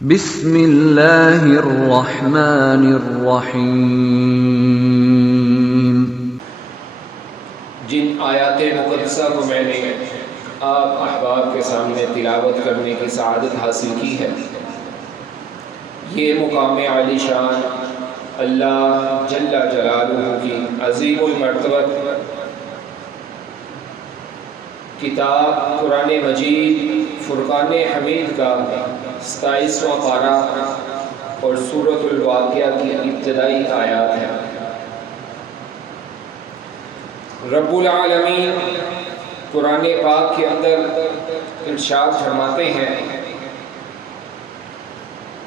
بسم اللہ الرحمن الرحیم۔ جن آیات مقدسہ کو میں نے آپ احباب کے سامنے تلاوت کرنے کی سعادت حاصل کی ہے، یہ مقام عالی شان اللہ جل جلالہ کی عظیم المرتبت کتاب قرآن مجید فرقان حمید کا 27واں پارہ اور سورۃ الواقعہ کی ابتدائی آیات ہیں۔ رب العالمین قرآن پاک کے اندر ارشاد فرماتے ہیں،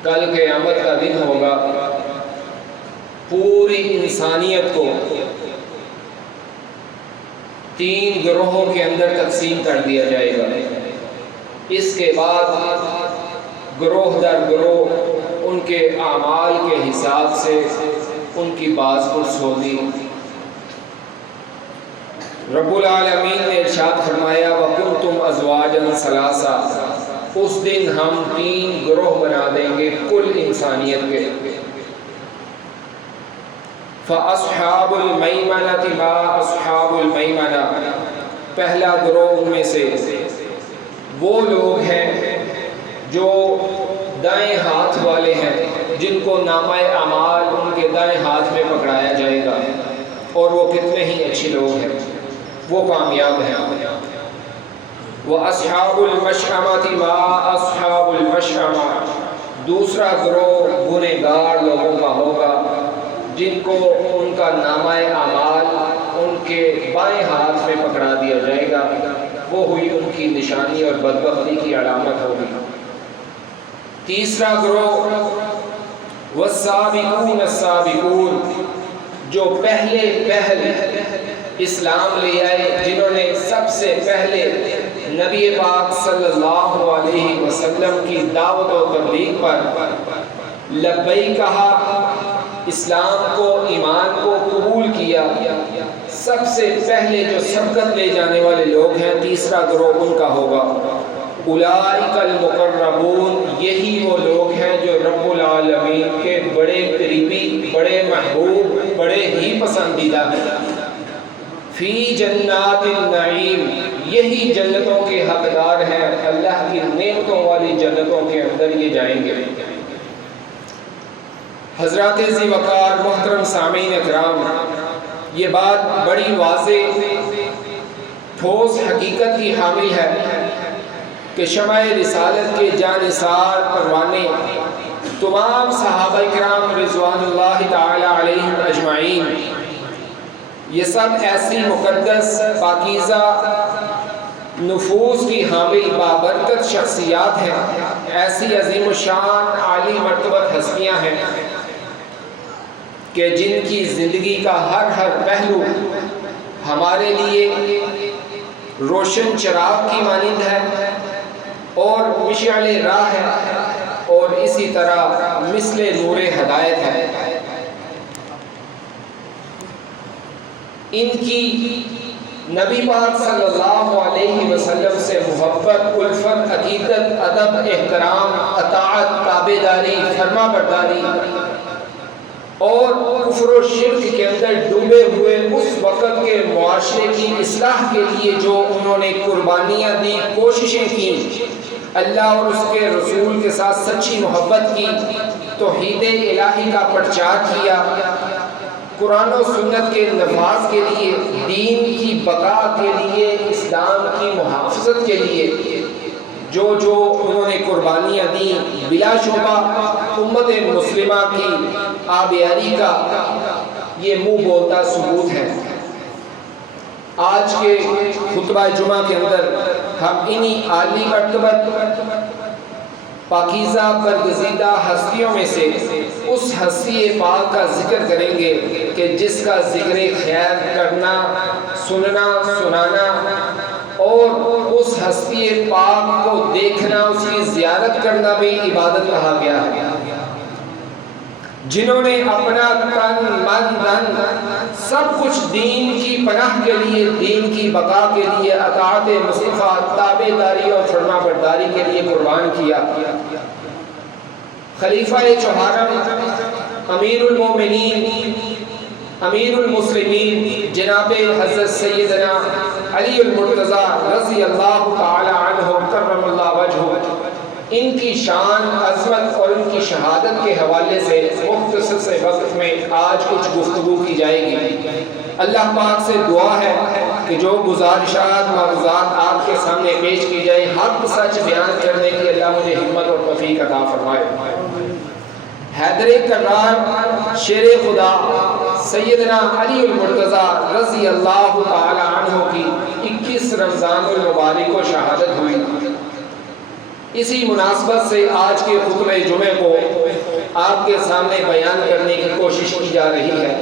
کل قیامت کا دن ہوگا، پوری انسانیت کو 3 گروہوں کے اندر تقسیم کر دیا جائے گا۔ اس کے بعد گروہ در گروہ ان کے اعمال کے حساب سے ان کی باز پرس ہوگی۔ رب العالمین نے ارشاد فرمایا وَكُنْتُمْ أَزْوَاجًا ثَلَاثًا، اس دن ہم 3 گروہ بنا دیں گے کل انسانیت کے۔ فَأَصْحَابُ الْمَيْمَنَةِ مَا أَصْحَابُ الْمَيْمَنَةِ، پہلا گروہ ان میں سے وہ لوگ ہیں جو دائیں ہاتھ والے ہیں، جن کو نامہ اعمال ان کے دائیں ہاتھ میں پکڑایا جائے گا، اور وہ کتنے ہی اچھے لوگ ہیں، وہ کامیاب ہیں۔ وَأَصْحَابُ الْمَشْأَمَةِ مَا أَصْحَابُ الْمَشْأَمَةِ، دوسرا گروہ گنہگار لوگوں کا ہوگا، جن کو ان کا نامہ اعمال ان کے بائیں ہاتھ میں پکڑا دیا جائے گا، وہ ہوئی ان کی نشانی اور بدبختی کی علامت ہوگی۔ تیسرا گروہ والسابقون السابقون، جو پہلے اسلام لے آئے، جنہوں نے سب سے پہلے نبی پاک صلی اللہ علیہ وسلم کی دعوت و تبلیغ پر لبیک کہا، اسلام کو، ایمان کو قبول کیا، سب سے پہلے جو سبقت لے جانے والے لوگ ہیں، تیسرا گروہ ان کا ہوگا۔ اولئک المقربون، یہی وہ لوگ ہیں جو رب العالمین کے بڑے قریبی، بڑے محبوب، بڑے ہی پسندیدہ ہیں۔ فی جنات النعیم، یہی جنتوں کے حقدار ہیں، اللہ کی نعمتوں والی جنتوں کے اندر یہ جائیں گے۔ حضرات ذی وقار محترم سامعین اکرام، یہ بات بڑی واضح ٹھوس حقیقت کی حامل ہے کہ شمع رسالت کے جانثار پروانے تمام صحابہ کرام رضوان اللہ تعالی علیہم اجمعین، یہ سب ایسی مقدس پاکیزہ نفوس کی حامل بابرکت شخصیات ہیں، ایسی عظیم الشان عالی مرتبت ہستیاں ہیں کہ جن کی زندگی کا ہر پہلو ہمارے لیے روشن چراغ کی مانند ہے اور مشعل راہ ہے، اور اسی طرح مثل نور ہدایت ہے۔ ان کی نبی پاک صلی اللہ علیہ وسلم سے محبت، الفت، عقیدت، ادب، احترام، اطاعت، تابعداری، فرما برداری اور کفر و شرک کے اندر ڈوبے ہوئے اس وقت کے معاشرے کی اصلاح کے لیے جو انہوں نے قربانیاں دی، کوششیں کی، اللہ اور اس کے رسول کے ساتھ سچی محبت کی، توحید الہی کا پرچار کیا، قرآن و سنت کے نفاذ کے لیے، دین کی بقا کے لیے، اسلام کی محافظت کے لیے جو انہوں نے قربانیاں دیں، بلا شبہ امت مسلمہ کی آبیاری کا یہ منہ بولتا ثبوت ہے۔ آج کے خطبہ جمعہ کے اندر ہم انہی عالی مرتبت پاکیزہ برگزیدہ ہستیوں میں سے اس ہستی پاک کا ذکر کریں گے کہ جس کا ذکر خیر کرنا، سننا، سنانا اور اس ہستی پاک کو دیکھنا، اس کی زیارت کرنا بھی عبادت کہا گیا ہے۔ جنہوں نے اپنا تن، من، دھن سب کچھ دین کی پناہ کے لیے، دین کی بقا کے لیے، اطاعت مصطفیٰ، تابعداری اور فرما برداری کے لیے قربان کیا، خلیفہ چوہارم، امیر المومنین، امیر المسلمین جناب حضرت سیدنا علی المرتضیٰ رضی اللہ تعالی عنہ کرم اللہ وجہہ، ان کی شان، عظمت اور ان کی شہادت کے حوالے سے مختصر سے وقت میں آج کچھ گفتگو کی جائے گی۔ اللہ پاک سے دعا ہے کہ جو گزارشات معروضات آپ کے سامنے پیش کی جائیں، حق سچ بیان کرنے کی اللہ مجھے ہمت اور توفیق عطا فرمائے۔ حیدر کرار شیر خدا سیدنا علی المرتضیٰ رضی اللہ تعالی عنہ کی 21 رمضان المبارک کو شہادت ہوئی۔ اسی مناسبت سے آج کے خطبہ جمعہ کو آپ کے سامنے بیان کرنے کی کوشش کی جا رہی ہے۔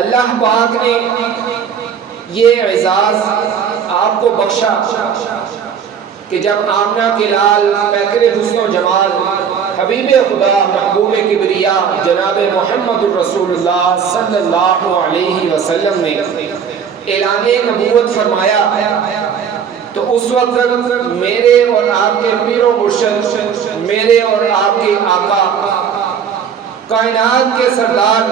اللہ پاک نے یہ اعزاز آپ کو بخشا کہ جب آمنہ کے لال پیکر حسن و جمال حبیب خدا محبوب کبریا جناب محمد الرسول اللہ صلی اللہ علیہ وسلم نے اعلان نبوت فرمایا تو اس وقت میرے اور آپ کے پیر و مرشد، میرے اور آپ کے آقا، کائنات کے سردار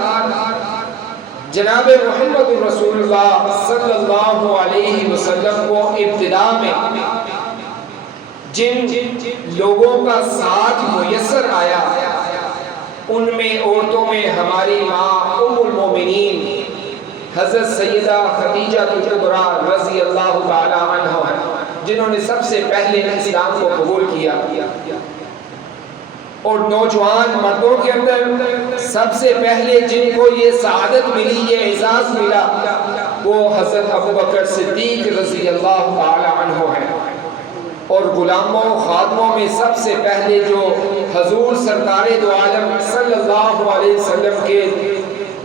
جناب محمد الرسول اللہ صلی اللہ علیہ وسلم کو ابتدا میں جن لوگوں کا ساتھ میسر آیا ان میں عورتوں میں ہماری ماں ام المومنین حضرت سیدہ خدیجہ کبریٰ رضی اللہ تعالی عنہ ہے، جنہوں نے سب سے پہلے اسلام کو قبول کیا، اور نوجوان مردوں کے اندر سب سے پہلے جن کو یہ سعادت ملی، یہ اعزاز ملا، وہ حضرت ابوبکر صدیق رضی اللہ تعالی عنہ ہے۔ اور غلاموں خادموں میں سب سے پہلے جو حضور سرکار دو عالم صلی اللہ علیہ وسلم کے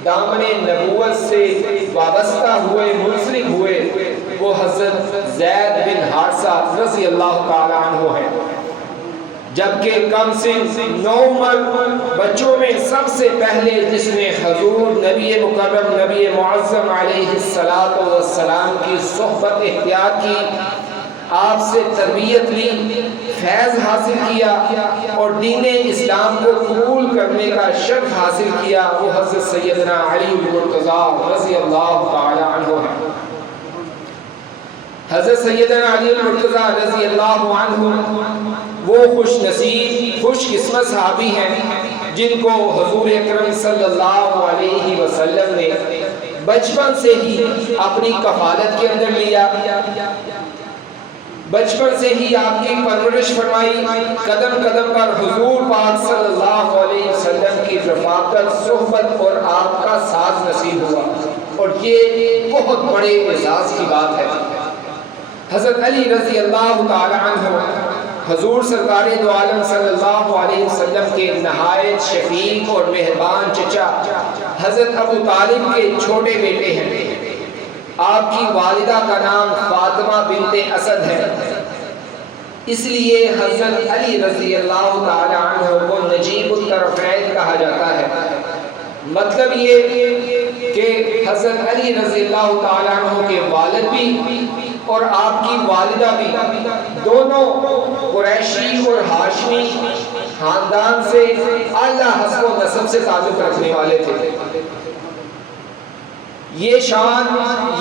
دامن نبوت سے وابستہ ہوئے، منسلک ہوئے، وہ حضرت زید بن حارثہ رضی اللہ تعالی عنہ ہے۔ جبکہ کم سن نوعمر بچوں میں سب سے پہلے جس نے حضور نبی مکرم نبی معظم علیہ السلام کی صحبت اختیار کی، آپ سے تربیت لی، فیض حاصل کیا اور دین اسلام کو قبول کرنے کا شرف حاصل کیا، وہ حضرت سیدنا علی المرتضیٰ رضی اللہ تعالی عنہ ہے۔ حضرت سیدنا علی المرتضیٰ رضی اللہ عنہ وہ خوش نصیب، خوش قسمت صحابی ہیں جن کو حضور اکرم صلی اللہ علیہ وسلم نے بچپن سے ہی اپنی کفالت کے اندر لیا، بچپن سے ہی آپ کی پرورش فرمائی، قدم قدم پر حضور پاک صلی اللہ علیہ وسلم کی رفاقت، صحبت اور آپ کا ساتھ نصیب ہوا، اور یہ بہت بڑے اعزاز کی بات ہے۔ حضرت علی رضی اللہ تعالی عنہ حضور سرکار دو عالم صلی اللہ علیہ وسلم کے نہایت شفیق اور مہربان چچا حضرت ابو طالب کے چھوٹے بیٹے ہیں۔ آپ کی والدہ کا نام فاطمہ بنت اسد ہے، اس لیے حضرت علی رضی اللہ تعالی عنہ کو نجیب الطرفین کہا جاتا ہے۔ مطلب یہ کہ حضرت علی رضی اللہ تعالی عنہ کے والد بھی اور آپ کی والدہ بھی دونوں قریشی اور ہاشمی خاندان سے اعلیٰ حسب و نسب سے تعلق رکھنے والے تھے۔ یہ شان،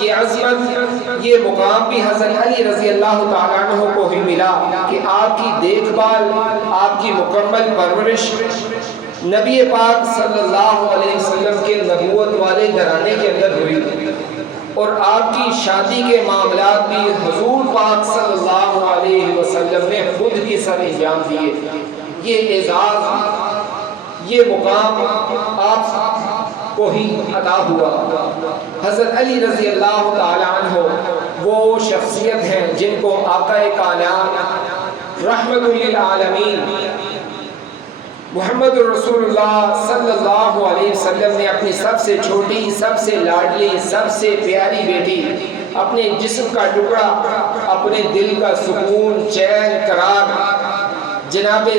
یہ عظمت، یہ مقام بھی حضرت علی رضی اللہ تعالیٰ عنہ کو ہی ملا کہ آپ کی دیکھ بھال، آپ کی مکمل پرورش نبی پاک صلی اللہ علیہ وسلم کے نبوت والے گھرانے کے اندر ہوئی، اور آپ کی شادی کے معاملات بھی حضور پاک صلی اللہ علیہ وسلم نے خود ہی سر انجام دیے۔ یہ اعزاز، یہ مقام آپ کو ہی عطا ہوا۔ حضرت علی رضی اللہ تعالی عنہ وہ شخصیت ہیں جن کو آقا کائنات رحمت للعالمین محمد الرسول اللہ صلی اللہ علیہ وسلم نے اپنی سب سے چھوٹی، سب سے لاڈلی، سب سے پیاری بیٹی، اپنے جسم کا ٹکڑا، اپنے دل کا سکون، چین، قرار، جناب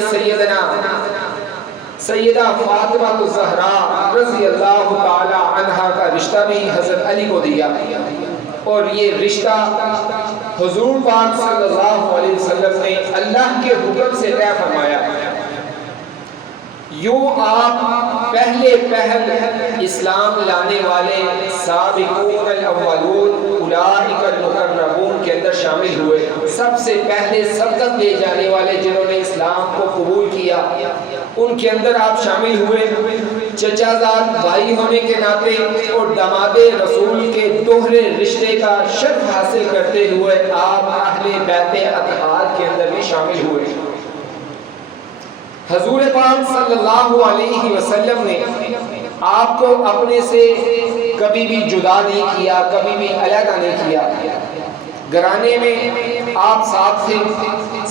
سیدہ فاطمہ الزہرا رضی اللہ تعالی عنہا کا رشتہ بھی حضرت علی کو دیا، اور یہ رشتہ حضور پاک صلی اللہ علیہ وسلم نے اللہ کے حکم سے طے فرمایا۔ یوں آپ پہلے پہل اسلام لانے والے سابقون الاولون اولئک المقربون کے اندر شامل ہوئے. سب سے پہلے سبقت لے جانے والے جنہوں نے اسلام کو قبول کیا ان کے اندر آپ شامل ہوئے. چچا زاد بھائی ہونے کے ناطے اور داماد رسول کے دوہرے رشتے کا شرف حاصل کرتے ہوئے آپ اہل بیت اطہار کے اندر بھی شامل ہوئے. حضور پاک صلی اللہ علیہ وسلم نے آپ کو اپنے سے کبھی بھی جدا نہیں کیا، کبھی بھی علیحدہ نہیں کیا. گھرانے میں آپ ساتھ تھے.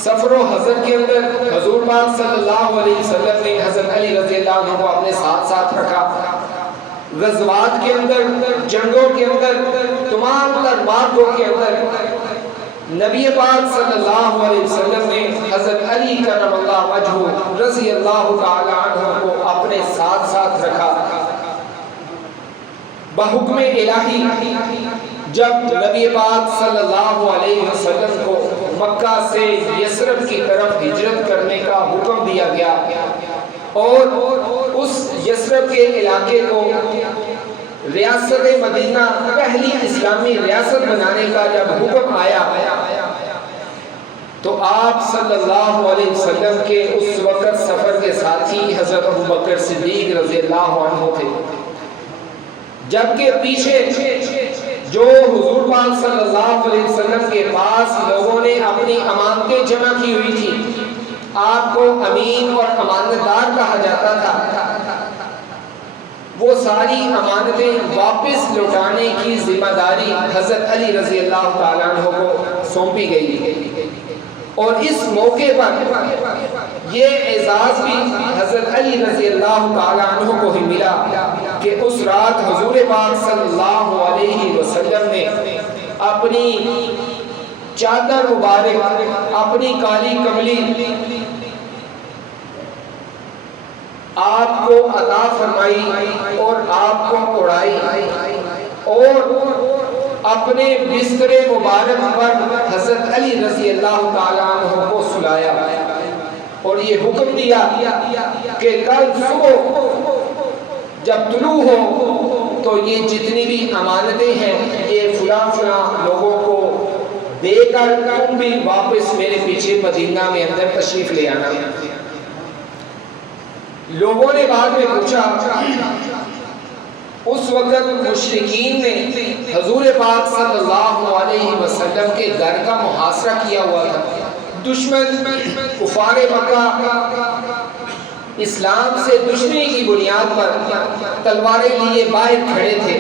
سفر و حضر کے اندر حضور پاک صلی اللہ علیہ وسلم نے حضرت علی رضی اللہ عنہ کو اپنے ساتھ ساتھ رکھا. غزوات کے اندر، جنگوں کے اندر، تمام تر معرکوں کے اندر نبی پاک صلی اللہ علیہ وسلم نے حضرت علی کرم اللہ وجہہ رضی اللہ تعالی عنہ کو اپنے ساتھ ساتھ رکھا. بحکم الہی جب نبی پاک صلی اللہ علیہ وسلم کو مکہ سے یثرب کی طرف ہجرت کرنے کا حکم دیا گیا اور اس یثرب کے علاقے کو ریاست مدینہ پہلی اسلامی ریاست بنانے کا جب حکم آیا تو آپ صلی اللہ علیہ وسلم کے اس وقت سفر کے ساتھی حضرت ابوبکر صدیق رضی اللہ عنہ تھے. جبکہ پیچھے جو حضور پاک صلی اللہ علیہ وسلم کے پاس لوگوں نے اپنی امانتیں جمع کی ہوئی تھی، آپ کو امین اور امانتدار کہا جاتا تھا، وہ ساری امانتیں واپس لوٹانے کی ذمہ داری حضرت علی رضی اللہ تعالیٰ عنہ کو سونپی گئی. اور اس موقع پر یہ اعزاز بھی حضرت علی رضی اللہ تعالیٰ عنہ کو ہی ملا کہ اس رات حضور پاک صلی اللہ علیہ وسلم نے اپنی چادر مبارک، اپنی کالی کملی آپ کو عطا فرمائی اور آپ کو اڑائی اور اپنے بستر مبارک پر حضرت علی رضی اللہ تعالیٰ عنہ کو سلایا اور یہ حکم دیا کہ کل صبح جب طلوع ہو تو یہ جتنی بھی امانتیں ہیں یہ فلاں فلاں لوگوں کو دے کر تم بھی واپس میرے پیچھے مدینہ میں اندر تشریف لے آنا. لوگوں نے بعد میں پوچھا، اس وقت مشرکین نے حضور پاک صلی اللہ علیہ وسلم کے گھر کا محاصرہ کیا ہوا تھا. دشمن کفار مکہ اسلام سے دشمنی کی بنیاد پر تلواریں لیے باہر کھڑے تھے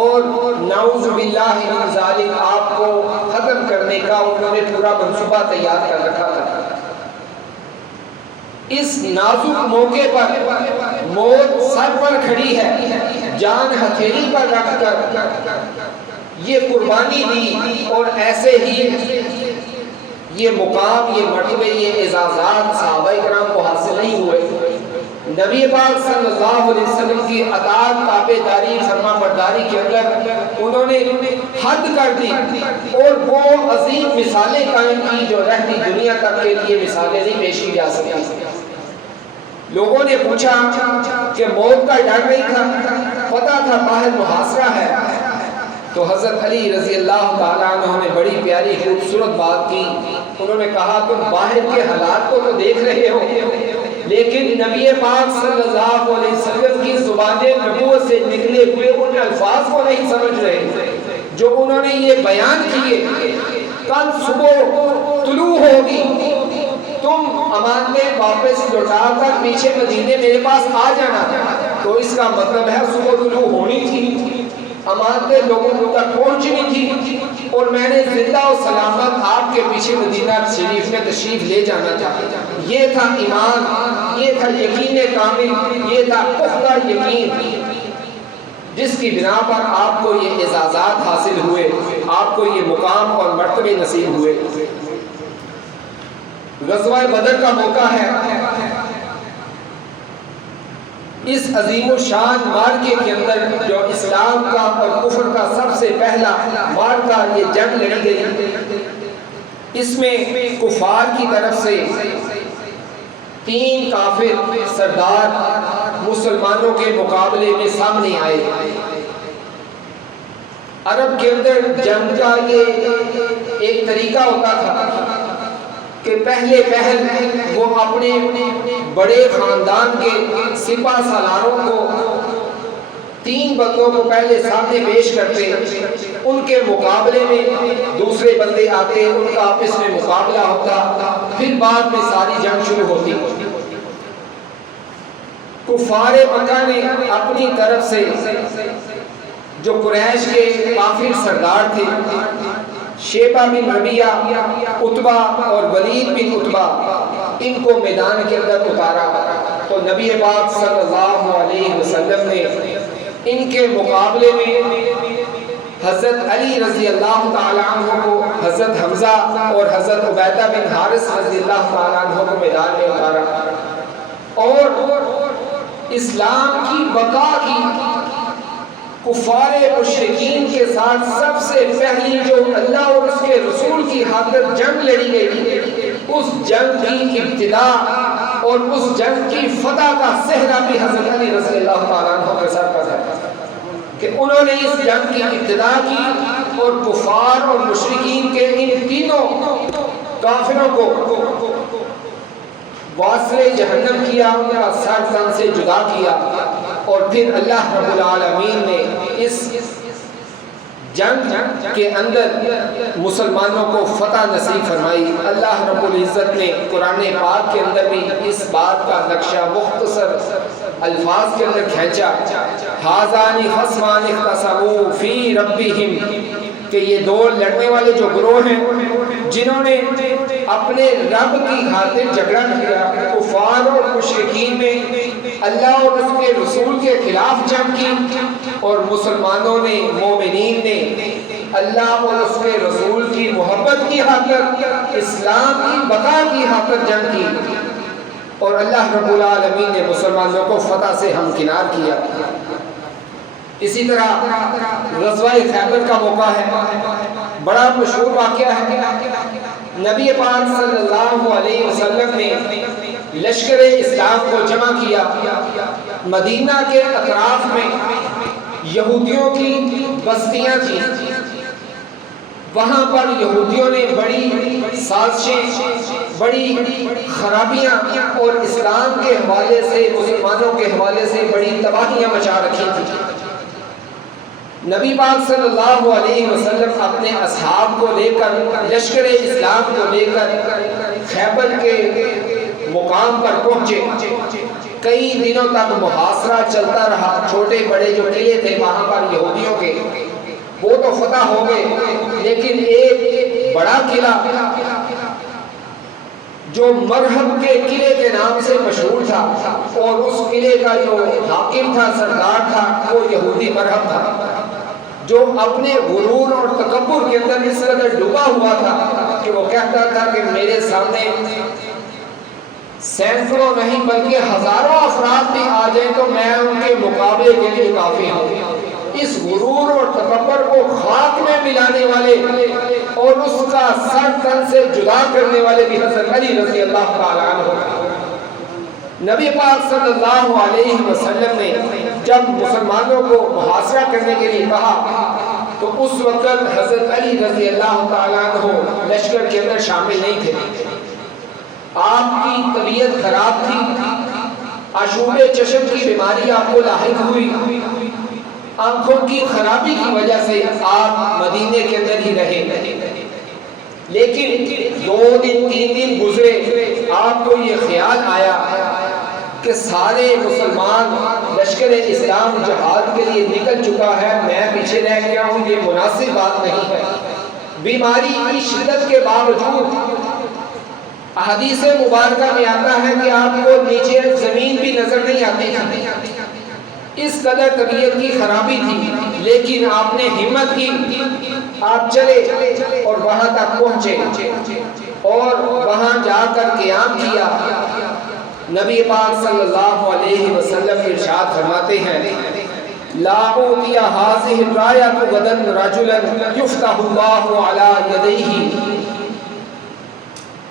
اور نعوذ باللہ من ذالک آپ کو ختم کرنے کا انہوں نے پورا منصوبہ تیار کر رکھا تھا. اس نازک موقع پر موت سر پر کھڑی ہے، جان ہتھیلی پر رکھ کر یہ قربانی دی اور ایسے ہی یہ مقام، یہ مرتبے، یہ اعزازات صحابہ کرام کو حاصل نہیں ہوئے. نبی پاک صلی اللہ علیہ وسلم کی اطاعت، تابعداری، فرما برداری کے اندر انہوں نے حد کر دی اور وہ عظیم مثالیں قائم کی جو رہتی دنیا تک کے لیے مثالیں نہیں پیش کی جا سکتی. لوگوں نے پوچھا کہ موت کا ڈر نہیں تھا، پتا تھا باہر محاصرہ ہے. تو حضرت علی رضی اللہ تعالیٰ عنہ نے بڑی پیاری خوبصورت بات کی. انہوں نے کہا تم باہر کے حالات کو تو دیکھ رہے ہو لیکن نبی پاک صلی اللہ علیہ وسلم کی زبان نبوت سے نکلے ہوئے ان الفاظ کو نہیں سمجھ رہے جو انہوں نے یہ بیان کیے. کل صبح طلوع ہوگی، تم امانتیں واپس لوٹا کر پیچھے مدینے میرے پاس آ جانا. تو اس کا مطلب ہے صبح طلوع ہونی تھی، امانتیں لوگوں تک پہنچنی تھی اور میں نے زندہ و سلامت آپ کے پیچھے مدینہ شریف میں تشریف لے جانا تھا. یہ تھا ایمان، یہ تھا یقین کامل، یہ تھا پختہ یقین جس کی بنا پر آپ کو یہ اعزازات حاصل ہوئے، آپ کو یہ مقام اور مرتبے نصیب ہوئے. غزوہ بدر کا موقع ہے. اس عظیم الشان معرکے کے اندر جو اسلام کا اور کفر کا سب سے پہلا معرکہ یہ جنگ لڑی گئی، اس میں کفار کی طرف سے 3 کافر سردار مسلمانوں کے مقابلے میں سامنے آئے۔ عرب کے اندر جنگ کا یہ ایک طریقہ ہوتا تھا کہ پہلے پہل وہ اپنے بڑے خاندان کے سپہ سالاروں کو 3 بندوں کو پہلے سامنے پیش کرتے، ان کے مقابلے میں دوسرے بندے آتے، ان کا آپس میں مقابلہ ہوتا، پھر بعد میں ساری جنگ شروع ہوتی۔ کفار مکہ نے اپنی طرف سے جو قریش کے کافر سردار تھے، شیبہ بن ربیعہ، عتبہ اور ولید بن عتبہ، ان کو میدان کے اندر اتارا تو نبی پاک صلی اللہ علیہ وسلم نے ان کے مقابلے میں حضرت علی رضی اللہ تعالیٰ عنہ کو، حضرت حمزہ اور حضرت عبیدہ بن حارث رضی اللہ تعالیٰ عنہ کو میدان میں اتارا، اور اسلام کی بقا کی کفار مشرکین کے ساتھ سب سے پہلی جو اللہ اور اس کے رسول کی خاطر جنگ لڑی گئی، اس جنگ کی ابتدا اور اس جنگ کی فتح کا صحرا بھی حضرت علی رضی اللہ تعالیٰ عنہ کے ساتھ ہے کہ انہوں نے اس جنگ کی ابتدا کی اور کفار اور مشرکین کے ان تینوں کافروں کو واصل جہنم کیا، ان کا سر تن سے جدا کیا، اور پھر اللہ رب العالمین نے اس جنگ کے اندر مسلمانوں کو فتح نصیب فرمائی۔ اللہ رب العزت نے قرآن پاک کے اندر بھی اس بات کا نقشہ مختصر الفاظ کے اندر کھینچا، ہذان خصمان اختصموا فی ربہم، کہ یہ 2 لڑنے والے جو گروہ ہیں جنہوں نے اپنے رب کی خاطر جھگڑا کیا، کفار اور مشرکین میں اللہ اور اس کے رسول کے خلاف جنگ کی، اور مسلمانوں نے، مومنین نے اللہ اور اس کے رسول کی محبت کی خاطر، اسلام کی بقا کی خاطر جنگ کی، اور اللہ رب العالمین نے مسلمانوں کو فتح سے ہمکنار کیا۔ اسی طرح غزوہ خیبر کا موقع ہے، بڑا مشہور واقعہ ہے۔ نبی پاک صلی اللہ علیہ وسلم نے لشکر اسلام کو جمع کیا۔ مدینہ کے اطراف میں یہودیوں کی بستیاں تھیں، وہاں پر یہودیوں نے بڑی سازشیں، بڑی خرابیاں اور اسلام کے حوالے سے، مسلمانوں کے حوالے سے بڑی تباہیاں مچا رکھی تھیں۔ نبی پاک صلی اللہ علیہ وسلم اپنے اصحاب کو لے کر، لشکر اسلام کو لے کر خیبر کے مقام پر پہنچے۔ کئی دنوں تک محاصرہ چلتا رہا، چھوٹے بڑے جو قلعے تھے وہاں پر یہودیوں کے، وہ تو فتح ہو گئے، لیکن ایک بڑا قلعہ جو مرحب کے قلعے کے نام سے مشہور تھا، اور اس قلعے کا جو حاکم تھا، سردار تھا، وہ یہودی مرحب تھا، جو اپنے غرور اور تکبر کے اندر اس قدر ڈوبا ہوا تھا کہ وہ کہتا تھا کہ میرے سامنے سینکڑوں نہیں بلکہ ہزاروں افراد بھی آ جائیں تو میں ان کے مقابلے کے لیے کافی ہوں۔ اس غرور اور تکبر کو خاک میں ملانے والے اور اس کا سر تن سے جدا کرنے والے بھی حضرت علی رضی اللہ تعالیٰ عنہ۔ نبی پاک صلی اللہ علیہ وسلم نے جب مسلمانوں کو محاصرہ کرنے کے لیے کہا تو اس وقت حضرت علی رضی اللہ تعالیٰ عنہ لشکر کے اندر شامل نہیں تھے۔ آپ کی طبیعت خراب تھی، آشوب چشم کی بیماری آپ کو لاحق ہوئی، آنکھوں کی خرابی کی وجہ سے آپ مدینے کے اندر ہی رہے، لیکن 2 دن 3 دن گزرے، آپ کو یہ خیال آیا کہ سارے مسلمان لشکر اسلام جہاد کے لیے نکل چکا ہے، میں پیچھے رہ گیا ہوں، یہ مناسب بات نہیں ہے۔ بیماری کی شدت کے باوجود احادیث مبارکہ میں آتا ہے کہ آپ کو نیچے زمین بھی نظر نہیں آتی تھی، اس قدر طبیعت کی خرابی تھی، لیکن آپ نے ہمت کی، آپ چلے اور وہاں تک پہنچے اور وہاں جا کر قیام کیا۔ نبی پاک صلی اللہ علیہ وسلم ارشاد فرماتے ہیں، لا اوتی هذه الراية غدا رجلا يفتح الله على يديه،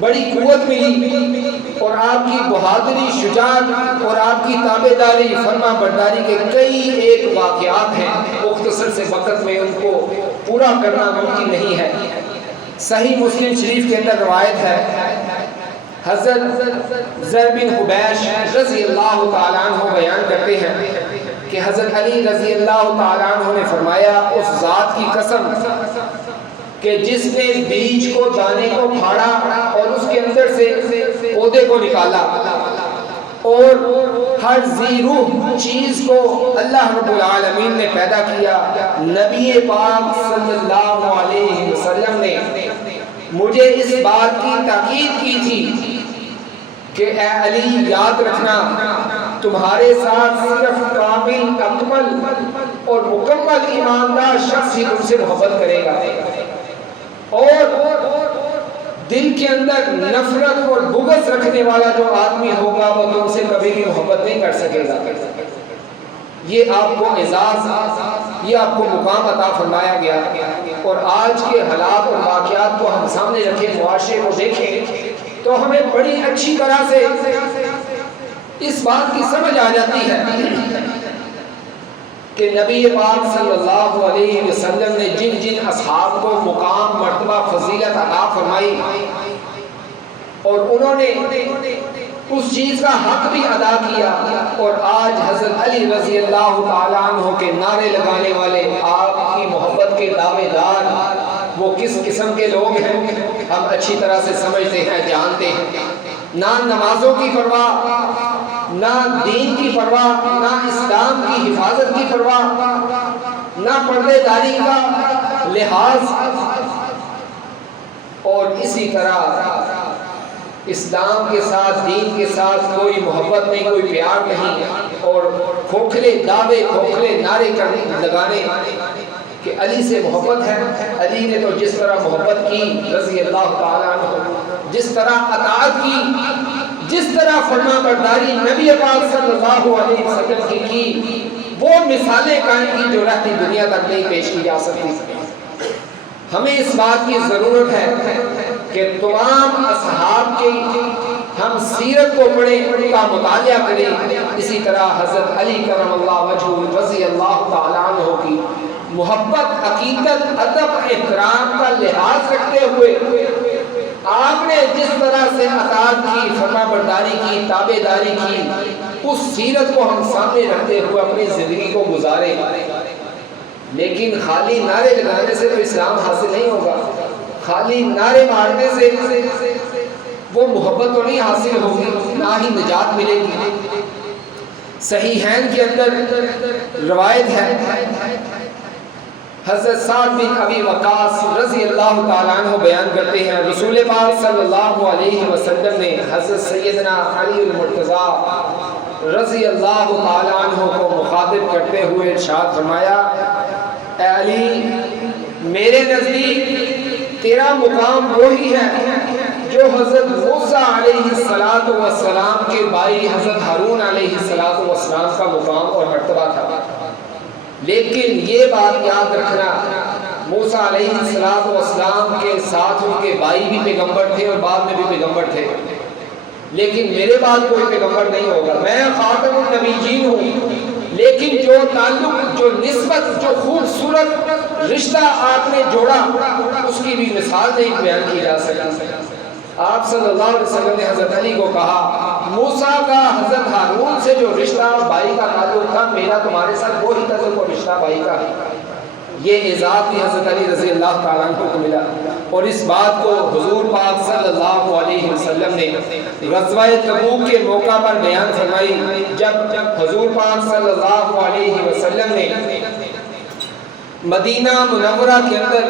بڑی قوت ملی، اور آپ کی بہادری، شجاعت اور آپ کی تابعداری، فرما برداری کے کئی ایک واقعات ہیں، مختصر سے وقت میں ان کو پورا کرنا ممکن نہیں ہے۔ صحیح مسلم شریف کے اندر روایت ہے، حضرت زر بن حبیش رضی اللہ تعالیٰ عنہ بیان کرتے ہیں کہ حضرت علی رضی اللہ تعالیٰ عنہ نے فرمایا، اس ذات کی قسم کہ جس نے بیج کو، دانے کو پھاڑا اور اس کے اندر سے پودے کو نکالا، اور ہر ذی روح چیز کو اللہ رب العالمین نے پیدا کیا، نبی پاک صلی اللہ علیہ وسلم نے مجھے اس بات کی تاکید کی تھی کہ اے علی یاد رکھنا، تمہارے ساتھ صرف کامل، اکمل اور مکمل ایماندار شخص ہی تم سے محبت کرے گا، اور دل کے اندر نفرت اور بغض رکھنے والا جو آدمی ہوگا وہ تم سے کبھی بھی محبت نہیں کر سکے گا۔ یہ آپ کو اعزاز، یہ آپ کو مقام عطا فرمایا گیا۔ اور آج کے حالات اور واقعات کو ہم سامنے رکھیں، معاشرے کو دیکھیں، تو ہمیں بڑی اچھی طرح سے اس بات کی سمجھ آ جاتی ہے کہ نبی پاک صلی اللہ علیہ وسلم نے جن جن اصحاب کو مقام، مرتبہ، فضیلت عطا فرمائی، اور انہوں نے اس چیز کا حق بھی ادا کیا، اور آج حضرت علی رضی اللہ تعالیٰ عنہ کے نعرے لگانے والے، آپ کی محبت کے دعوے دار وہ کس قسم کے لوگ ہیں ہم اچھی طرح سے سمجھتے ہیں، جانتے ہیں۔ نہ نمازوں کی پرواہ، نہ دین کی پرواہ، نہ اسلام کی حفاظت کی پرواہ، نہ پردے داری کا لحاظ، اور اسی طرح اسلام کے ساتھ، دین کے ساتھ کوئی محبت نہیں، کوئی پیار نہیں، اور کھوکھلے دعوے، کھوکھلے نعرے لگانے کہ علی سے محبت ہے۔ علی نے تو جس طرح محبت کی رضی اللہ تعالیٰ عنہ، جس طرح اطاعت کی، جس طرح فرما برداری نبی پاک صلی اللہ علیہ وسلم کی وہ مثالیں قائم کی جو رہتی دنیا تک نہیں پیش کی جا سکتی۔ ہمیں اس بات کی ضرورت ہے کہ تمام اصحاب کی ہم سیرت کو پڑھیں، ان کا مطالعہ کریں، اسی طرح حضرت علی کرم اللہ وجہہ رضی اللہ تعالیٰ عنہ کی محبت، عقیدت، ادب، احترام کا لحاظ رکھتے ہوئے آپ نے جس طرح سے اطاعت کی، فرما برداری کی، تابع داری کی، اس سیرت کو ہم سامنے رکھتے ہوئے اپنی زندگی کو گزاریں۔ لیکن خالی نعرے لگانے سے تو اسلام حاصل نہیں ہوگا، خالی نعرے مارنے سے وہ محبت تو نہیں حاصل ہوگی، نہ ہی نجات ملے گی۔ صحیحین کے اندر روایت ہے، حضرت سعد بن ابی وقاص رضی اللہ تعالیٰ عنہ بیان کرتے ہیں، رسول پاک صلی اللہ علیہ وسلم نے حضرت سیدنا علی المرتضیٰ رضی اللہ تعالیٰ عنہ کو مخاطب کرتے ہوئے ارشاد فرمایا، اے علی، میرے نزدیک تیرا مقام وہی ہے جو حضرت موسیٰ علیہ السلام کے بھائی حضرت ہارون علیہ السلام کا مقام اور مرتبہ تھا۔ لیکن یہ بات یاد رکھنا، موسیٰ علیہ السلام کے ساتھ ان کے بھائی بھی پیغمبر تھے اور بعد میں بھی پیغمبر تھے، لیکن میرے بعد کوئی پیغمبر نہیں ہوگا، میں خاتم النبیین ہوں۔ لیکن جو تعلق، جو نسبت، جو خوبصورت رشتہ آپ نے جوڑا، اس کی بھی مثال نہیں بیان کی جا سکتی۔ آپ صلی اللہ علیہ وسلم نے حضرت علی کو کہا، موسیٰ کا حضرت ہارون سے جو رشتہ بھائی کا تعلق تھا، میرا تمہارے ساتھ وہی تعلق اور رشتہ بھائی کا۔ یہ اعزاز بھی حضرت علی رضی اللہ تعالیٰ عنہ کو ملا، اور اس بات کو حضور پاک صلی اللہ علیہ وسلم نے غزوہ تبوک کے موقع پر بیان فرمائی، جب حضور پاک صلی اللہ علیہ وسلم نے مدینہ منورہ کے اندر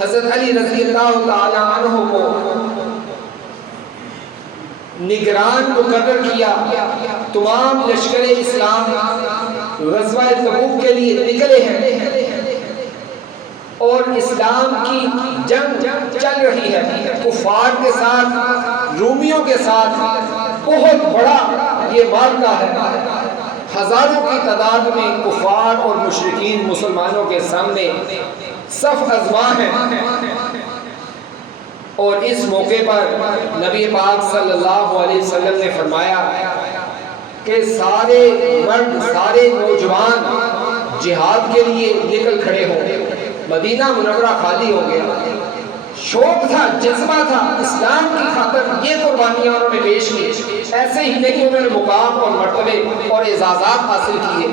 حضرت علی رضی اللہ تعالیٰ عنہ کو نگران مقرر کیا، تمام لشکر اسلام غزوہ تبوک کے لیے نکلے ہیں اور اسلام کی جنگ چل رہی ہے، کفار کے ساتھ، رومیوں کے ساتھ بہت بڑا یہ معرکہ ہے، ہزاروں کی تعداد میں کفار اور مشرکین مسلمانوں کے سامنے صف ازما ہیں، اور اس موقع پر نبی پاک صلی اللہ علیہ وسلم نے فرمایا کہ سارے مرد سارے نوجوان جہاد کے لیے نکل کھڑے ہوں۔ مدینہ منورہ خالی ہو گیا، شوق تھا، جذبہ تھا، اسلام کی خاطر یہ قربانیاں انہوں نے پیش کی۔ ایسے ہی نہیں انہوں نے مقام اور مرتبے اور اعزازات حاصل کیے۔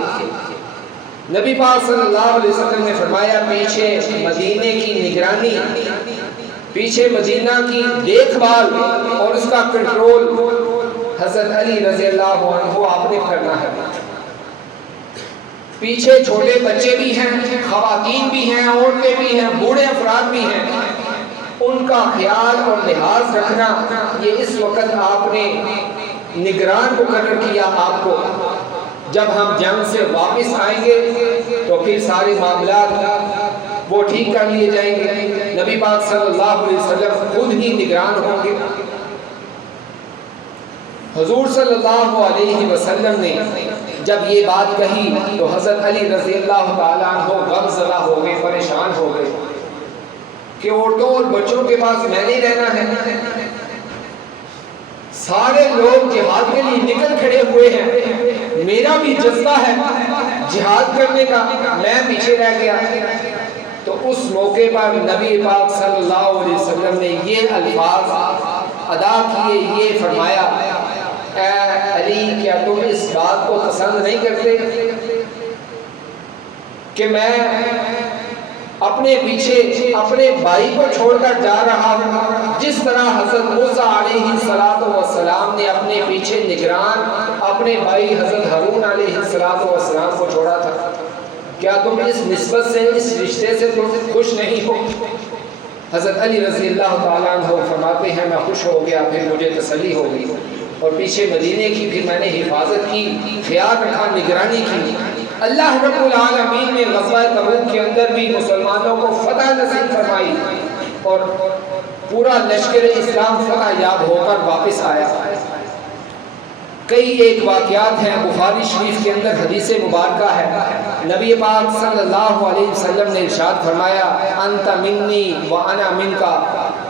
نبی پاک صلی اللہ علیہ وسلم نے فرمایا پیچھے مدینے کی نگرانی، پیچھے مدینہ کی دیکھ بھال اور اس کا کنٹرول حضرت علی رضی اللہ عنہ آپ نے کرنا ہے۔ پیچھے چھوٹے بچے بھی ہیں، خواتین بھی ہیں، عورتیں بھی ہیں، بوڑھے افراد بھی ہیں، ان کا خیال اور لحاظ رکھنا یہ اس وقت آپ نے نگران مقرر کیا آپ کو۔ جب ہم جنگ سے واپس آئیں گے تو پھر سارے معاملات وہ ٹھیک کر لیے جائیں گے۔ نبی پاک صلی اللہ علیہ وسلم خود ہی نگران ہوں گے۔ حضور صلی اللہ علیہ وسلم نے جب یہ بات کہی تو حضرت علی رضی اللہ تعالیٰ عنہ غم زدہ ہو گئے، پریشان ہو گئے کہ عورتوں اور بچوں کے پاس میں نہیں رہنا ہے، سارے لوگ جہاد کے لیے نکل کھڑے ہوئے ہیں، میرا بھی جذبہ ہے جہاد کرنے کا، میں پیچھے رہ گیا۔ تو اس موقع پر نبی پاک صلی اللہ علیہ وسلم نے یہ الفاظ ادا کیے، یہ فرمایا اے علی کیا تم اس بات کو پسند نہیں کرتے کہ میں اپنے پیچھے اپنے بھائی کو چھوڑ کر جا رہا ہوں، جس طرح حضرت موسیٰ علیہ السلام نے اپنے پیچھے نگران اپنے بھائی حضرت ہارون علیہ السلام کو چھوڑا تھا؟ کیا تم اس نسبت سے، اس رشتے سے تم خوش نہیں ہو؟ حضرت علی رضی اللہ تعالیٰ عنہ فرماتے ہیں میں خوش ہو گیا، پھر مجھے تسلی ہو گئی، اور پیچھے مدینے کی پھر میں نے حفاظت کی، خیال رکھا، نگرانی کی۔ اللہ رب العالمین نے غزوہ تبوک کے اندر بھی مسلمانوں کو فتح نصیب فرمائی اور پورا لشکر اسلام فتح یاب ہو کر واپس آیا۔ کئی ایک واقعات ہیں، بخاری شریف کے اندر حدیث مبارکہ ہے، نبی پاک صلی اللہ علیہ وسلم نے ارشاد فرمایا انت منی وانا منکا،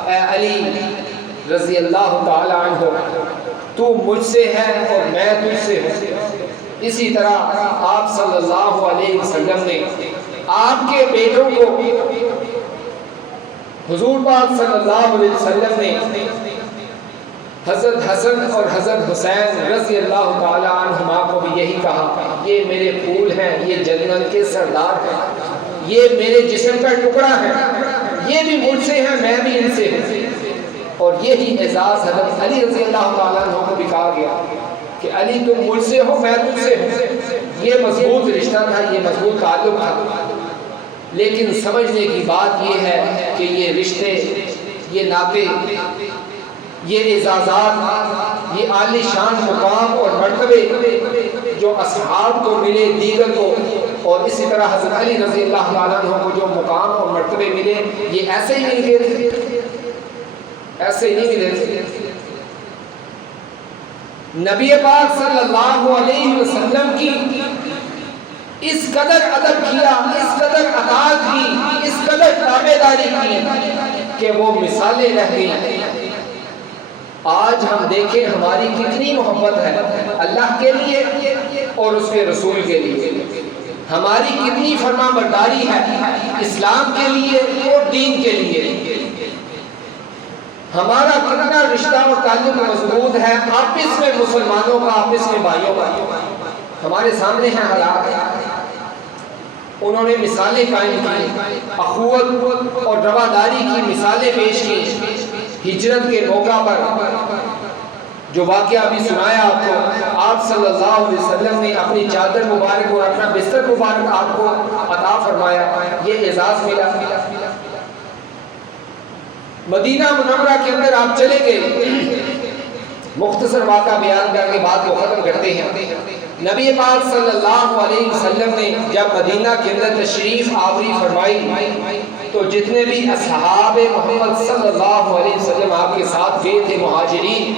اے علی رضی اللہ تعالی عنہ تو مجھ سے ہے اور میں تجھ سے ہوں۔ اسی طرح آپ صلی اللہ علیہ وسلم نے آپ کے بیٹوں کو، حضور پاک صلی اللہ علیہ وسلم نے حضرت حسن اور حضرت حسین رضی اللہ تعالی عنہما کو بھی یہی کہا یہ میرے پھول ہیں، یہ جنت کے سردار ہیں، یہ میرے جسم کا ٹکڑا ہے، یہ بھی مجھ سے ہیں، میں بھی ان سے ہوں۔ اور یہی اعزاز حضرت علی رضی اللہ تعالیٰ عنہ کو بھی کہا گیا کہ علی تم مجھ سے ہو، میں تم سے ہوں۔ یہ مضبوط رشتہ تھا، یہ مضبوط تعلق تھا، لیکن سمجھنے کی بات یہ ہے کہ یہ رشتے، یہ ناطے، یہ اعزازات، یہ عالی شان مقام اور مرتبے جو اصحاب کو ملے، دیگر کو، اور اسی طرح حضرت علی رضی اللہ تعالیٰ عنہ کو جو مقام اور مرتبے ملے، یہ ایسے ہی مل گئے تھے، ایسے ہی نہیں ملے تھے۔ نبی پاک صلی اللہ علیہ وسلم کی اس قدر ادب کیا، اس قدر اطاعت کی، اس قدر تابعداری کی کہ وہ مثالیں رہ گئی۔ آج ہم دیکھیں ہماری کتنی محبت ہے اللہ کے لیے اور اس کے رسول کے لیے، ہماری کتنی فرما برداری ہے اسلام کے لیے اور دین کے لیے، ہمارا کتنا رشتہ اور تعلق مضبوط ہے آپس میں، مسلمانوں کا، آپس میں بھائیوں کا۔ ہمارے سامنے ہیں حالات، انہوں نے مثالیں قائم کی، اخوت اور رواداری کی مثالیں پیش کی۔ ہجرت کے موقع پر جو واقعہ ابھی سنایا آپ کو، آپ صلی اللہ علیہ وسلم نے اپنی چادر مبارک اور اپنا بستر مبارک آپ کو عطا فرمایا، یہ اعزاز ملا۔ مدینہ منورہ کے اندر آپ چلے گئے، مختصر واقعہ بیان کر کے بات کو ختم کرتے ہیں۔ نبی پاک صلی اللہ علیہ وسلم نے جب مدینہ کے اندر تشریف آوری فرمائی تو جتنے بھی اصحاب محمد صلی اللہ علیہ وسلم آپ کے ساتھ گئے تھے مہاجرین،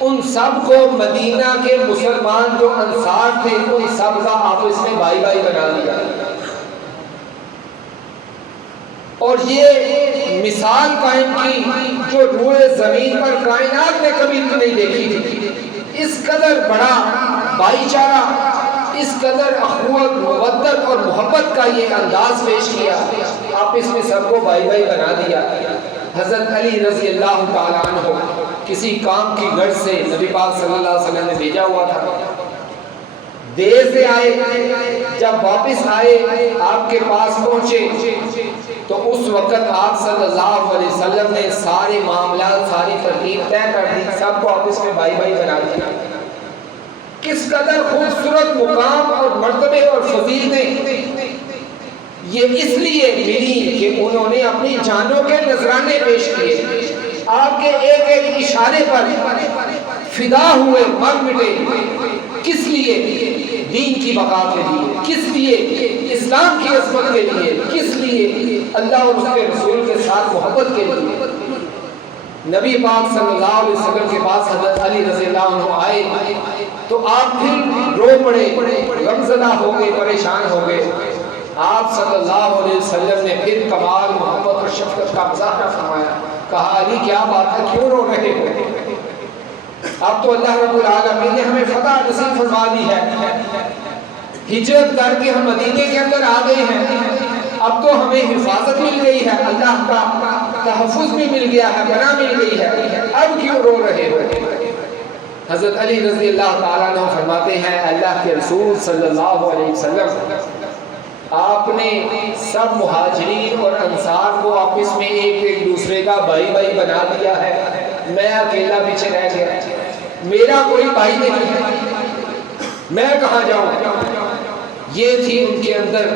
ان سب کو مدینہ کے مسلمان جو انصار تھے ان سب کا آپس میں بھائی بھائی بنا لیا۔ اور یہ مثال قائم کی جو روئے زمین پر کائنات نے کبھی نہیں دیکھی تھی. اس قدر بڑا بھائی چارہ، اس قدر اخوت، مودت اور محبت کا یہ انداز پیش کیا. آپ اس میں سب کو بھائی بھائی بنا دیا. حضرت علی رضی اللہ تعالیٰ عنہ کسی کام کی غرض سے نبی پاک صلی اللہ علیہ وسلم نے بھیجا ہوا تھا. دیر سے آئے، جب واپس آئے آپ کے پاس پہنچے تو اس وقت آپ صلی اللہ علیہ وسلم نے سارے معاملات، ساری ترتیب طے کر دی، سب کو آپس میں بھائی بھائی بنا دیا. کس قدر خوبصورت مقام اور مرتبے اور فضیلتیں یہ اس لیے ملی کہ انہوں نے اپنی جانوں کے نذرانے پیش کیے. آپ کے ایک ایک اشارے پر فدا ہوئے، مر مٹے. کس لیے؟ دین کی بقا کے لیے. کس لیے؟ اسلام کی عظمت کے لیے. کس لیے؟ اللہ اور اس کے رسول کے ساتھ محبت کے لیے. نبی پاک صلی اللہ علیہ وسلم کے پاس حضرت علی رضی اللہ عنہ آئے تو آپ پھر رو پڑے، غمزدہ ہو گئے، پریشان ہو گئے. آپ صلی اللہ علیہ وسلم نے پھر کمال محبت اور شفقت کا مظاہرہ فرمایا. کہا علی کیا بات ہے، کیوں رو رہے ہو؟ اب تو اللہ رب العالمین نے ہمیں فتح نصیب فرما دی ہے، ہجرت کر کے ہم مدینے کے اندر آ گئے ہیں. اب تو ہمیں حفاظت مل گئی ہے، اللہ کا تحفظ بھی مل گیا ہے، پناہ مل گئی ہے. اب کیوں رو رہے ہو؟ حضرت علی رضی اللہ تعالیٰ عنہ فرماتے ہیں اللہ کے رسول صلی اللہ علیہ وسلم آپ نے سب مہاجرین اور انصار کو آپس میں ایک دوسرے کا بھائی بھائی بنا دیا ہے. میں اکیلا پیچھے رہ گیا، میرا کوئی بھائی نہیں ہے، میں کہاں جاؤں؟ یہ تھی ان کے اندر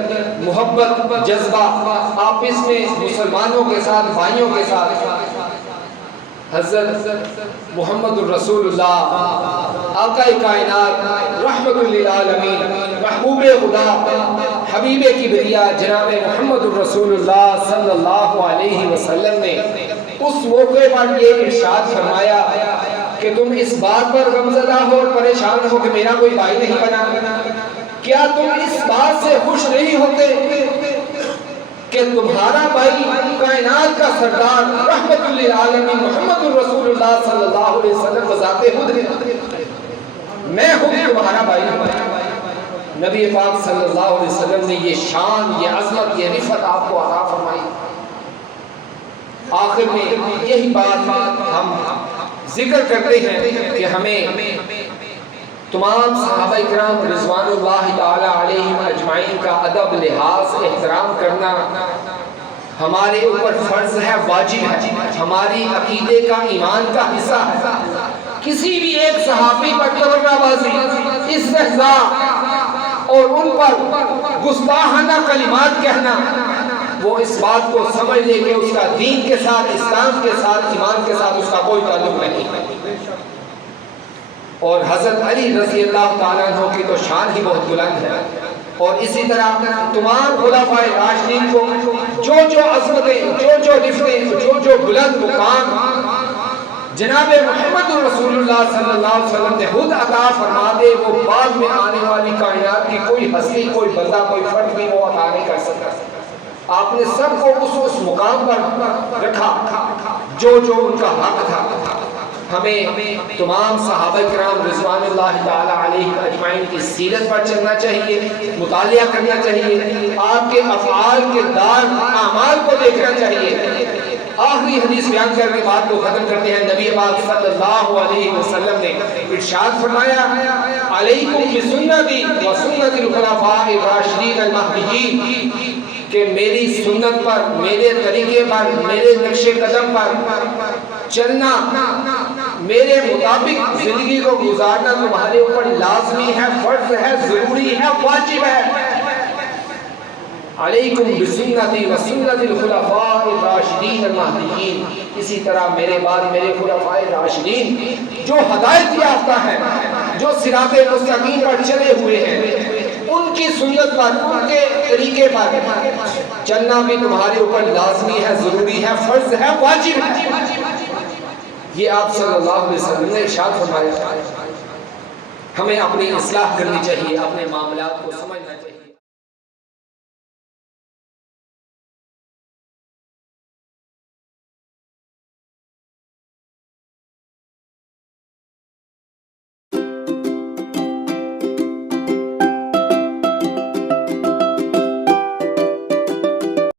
محبت، جذبہ آپس میں مسلمانوں کے ساتھ، بھائیوں کے ساتھ. حضرت محمد الرسول اللہ آقا کائنات رحمت للعالمین محبوب خدا حبیب کبریا جناب محمد الرسول اللہ صلی اللہ علیہ وسلم نے اس موقع پر یہ ارشاد فرمایا کہ تم اس بات پر غمزدہ ہو اور پریشان ہو کہ میرا کوئی بھائی نہیں بنا. کیا تم اس بات سے خوش نہیں ہوتے کہ تمہارا بھائی کائنات کا سردار رحمت للعالمین محمد الرسول اللہ صلی اللہ علیہ وسلم بذات خود ہے، میں ہوں تمہارا بھائی. نبی پاک صلی اللہ علیہ وسلم نے یہ شان، یہ عظمت، یہ رفعت آپ کو عطا فرمائی. آخر میں یہی بات ہم ذکر کرتے ہیں کہ ہمیں تمام صحابہ کرام رضوان اللہ تعالی علیہم اجمعین کا ادب، لحاظ، احترام کرنا ہمارے اوپر فرض ہے، واجب ہے، ہماری عقیدے کا، ایمان کا حصہ ہے. کسی بھی ایک صحابی پر تبرہ بازی، استہزاء اور ان پر گستاخانہ کلمات کہنا، وہ اس بات کو سمجھ لے کہ اس کا دین کے ساتھ، اسلام کے ساتھ، ایمان کے ساتھ اس کا کوئی تعلق نہیں. اور حضرت علی رضی اللہ تعالیٰ عنہ کی تو شان ہی بہت بلند ہے. اور اسی طرح تمام خلفائے راشدین کو جو جو عظمتیں، جو رفتیں، جو بلند مقام جناب محمد رسول اللہ صلی اللہ علیہ وسلم نے خود عطا فرما دے، وہ بعد میں آنے والی کائنات کی کوئی ہستی، کوئی بندہ، کوئی فرد بھی وہ عطا نہیں کر سکتا. آپ نے سب کو اس مقام پر رکھا جو ان کا حق تھا. ہمیں تمام صحابہ کرام رضوان اللہ تعالی علیہ اجمعین کی سیرت پر چلنا چاہیے، مطالعہ کرنا چاہیے، آپ کے افعال، کردار، اعمال کو دیکھنا چاہیے. آخری حدیث بیان کر کے بات کو ختم کرتے ہیں. نبی پاک صلی اللہ علیہ وسلم نے ارشاد فرمایا علیکم بسنتی و سنت الخلفاء الراشدین المہدیین، کہ میری سنت پر، میرے طریقے پر، میرے نقش قدم پر چلنا، میرے مطابق زندگی کو گزارنا تمہارے اوپر لازمی ہے، فرض ہے، ضروری ہے، واجب ہے. علیکم بسنتی و سنت الخلفاء الراشدین المہدیین. اسی طرح میرے بعد میرے خلفائے راشدین جو ہدایت یافتہ ہیں، جو صراط مستقیم پر چلے ہوئے ہیں، ان کی سنت پر، ان کے طریقے پر چلنا بھی تمہارے اوپر لازمی ہے، ضروری ہے، فرض ہے، واجب ہے. یہ آپ صلی اللہ علیہ وسلم نے ارشاد فرمایا. ہمیں اپنی اصلاح کرنی چاہیے، اپنے معاملات کو سمجھنا چاہیے.